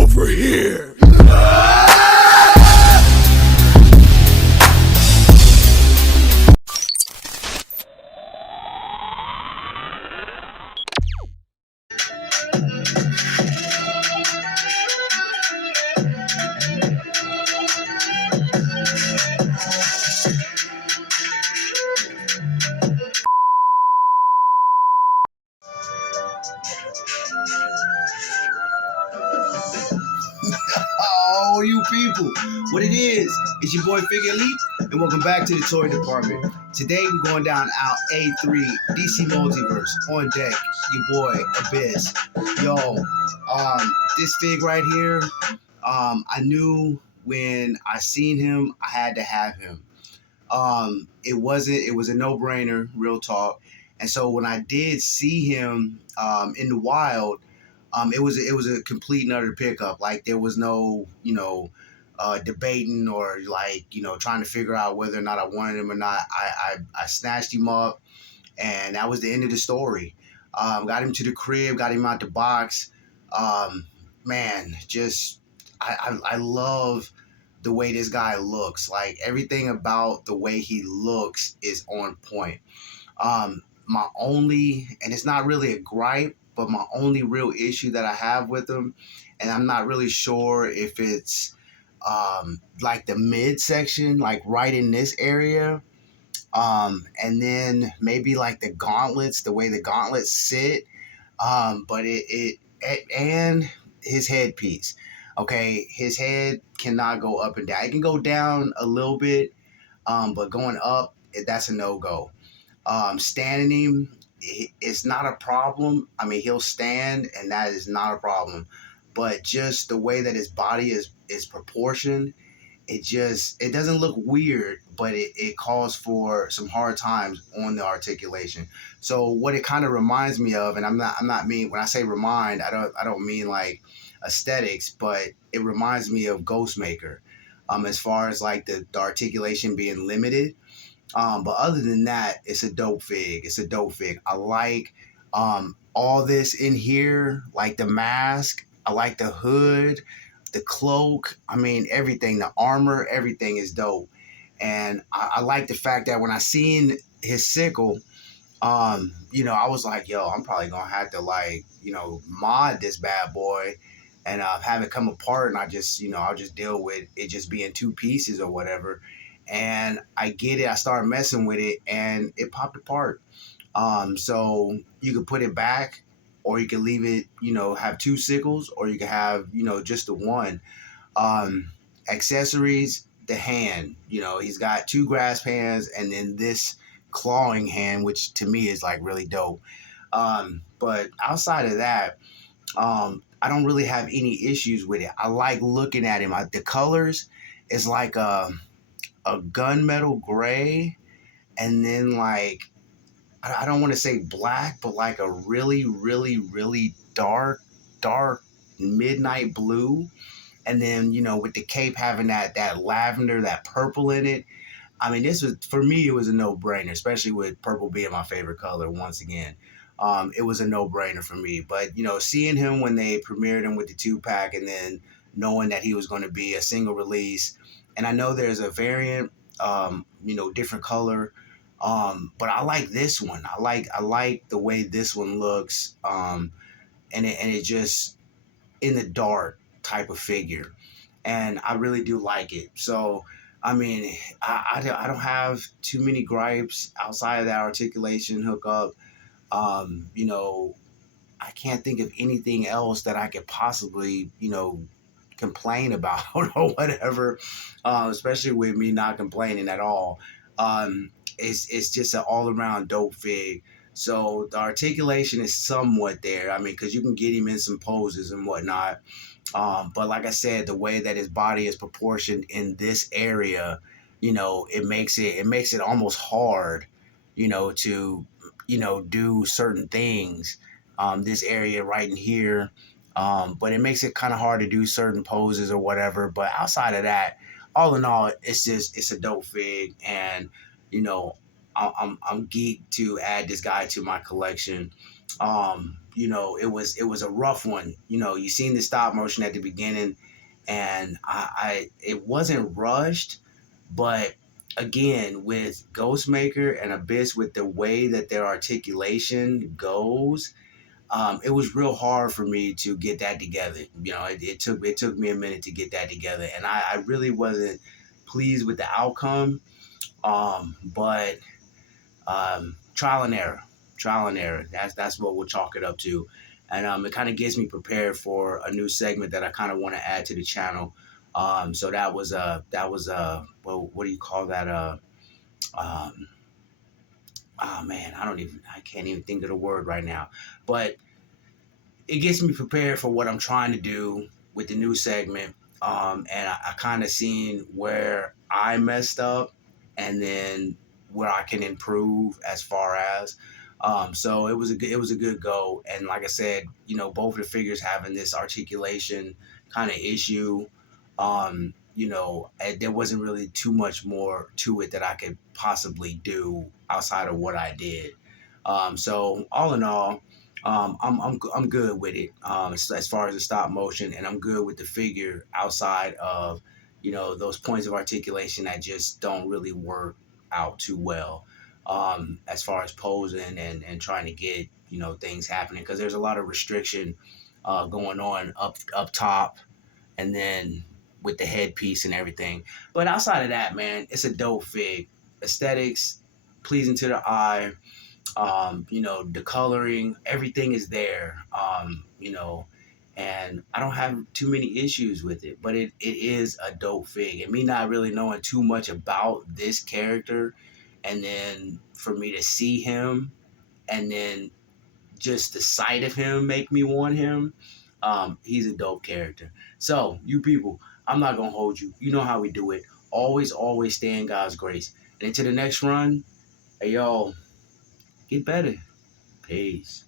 over here. Oh, you people. What it is, it's your boy Figure Leap, and welcome back to the toy department. Today we're going down out A3 DC Multiverse on deck. Your boy Abyss. Yo, this fig right here, I knew when I seen him, I had to have him. It was a no-brainer, real talk. And so when I did see him in the wild, it was a complete and utter pickup. Like there was no, debating or like, trying to figure out whether or not I wanted him or not. I snatched him up, and that was the end of the story. Got him to the crib, got him out the box. Man, just I love the way this guy looks. Like everything about the way he looks is on point. My only, and it's not really a gripe, but my only real issue that I have with him, and I'm not really sure if it's like the midsection, like right in this area, and then maybe like the gauntlets, the way the gauntlets sit, but and his headpiece. Okay, his head cannot go up and down. It can go down a little bit, but going up, that's a no-go. Standing him, it's not a problem. I mean, he'll stand, and that is not a problem. But just the way that his body is proportioned, it doesn't look weird, but it calls for some hard times on the articulation. So what it kind of reminds me of, and I'm not mean when I say remind, I don't mean like aesthetics, but it reminds me of Ghostmaker, as far as like the articulation being limited. But other than that, it's a dope fig. It's a dope fig. I like all this in here, like the mask. I like the hood, the cloak. I mean, everything, the armor, everything is dope. And I like the fact that when I seen his sickle, I was like, yo, I'm probably gonna have to like, mod this bad boy and have it come apart, and I'll just deal with it just being two pieces or whatever. And I get it. I started messing with it, and it popped apart. So you could put it back, or you can leave it, have two sickles, or you can have, just the one. Accessories, the hand, he's got two grasp hands, and then this clawing hand, which to me is like really dope. But outside of that, I don't really have any issues with it. I like looking at him. The colors is like a gunmetal gray, and then like I don't want to say black, but like a really, really, really dark midnight blue. And then, with the cape having that lavender, that purple in it. I mean, this was, for me, it was a no-brainer, especially with purple being my favorite color once again. It was a no-brainer for me. But, seeing him when they premiered him with the 2-pack, and then knowing that he was going to be a single release. And I know there's a variant, different color. But I like this one. I like the way this one looks. And it just in the dark type of figure, and I really do like it. So I mean, I don't have too many gripes outside of that articulation hookup. I can't think of anything else that I could possibly complain about or whatever, especially with me not complaining at all. It's just an all-around dope fig. So the articulation is somewhat there. I mean, because you can get him in some poses and whatnot. But like I said, the way that his body is proportioned in this area, it makes it almost hard, to do certain things. This area right in here, but it makes it kind of hard to do certain poses or whatever. But outside of that, all in all, it's a dope fig, and I'm geeked to add this guy to my collection. it was a rough one. You seen the stop motion at the beginning, and it wasn't rushed, but again, with Ghostmaker and Abyss, with the way that their articulation goes, it was real hard for me to get that together. It took me a minute to get that together, and I really wasn't pleased with the outcome. But trial and error. That's what we'll chalk it up to, and it kind of gets me prepared for a new segment that I kind of want to add to the channel. So what do you call that? Um, oh man, I can't even think of the word right now, but it gets me prepared for what I'm trying to do with the new segment. And I kind of seen where I messed up, and then where I can improve as far as. So it was a good go. And like I said, both of the figures having this articulation kind of issue. And there wasn't really too much more to it that I could possibly do outside of what I did. So all in all, I'm good with it, as far as the stop motion, and I'm good with the figure outside of those points of articulation that just don't really work out too well, as far as posing and trying to get things happening, because there's a lot of restriction going on up top, and then with the headpiece and everything. But outside of that, man, it's a dope fig. Aesthetics, pleasing to the eye. The coloring, everything is there. And I don't have too many issues with it, but it is a dope fig. And me not really knowing too much about this character, and then for me to see him, and then just the sight of him make me want him. He's a dope character. So, you people, I'm not gonna hold you. You know how we do it. Always, always stay in God's grace. And until the next run, hey y'all, get better. Peace.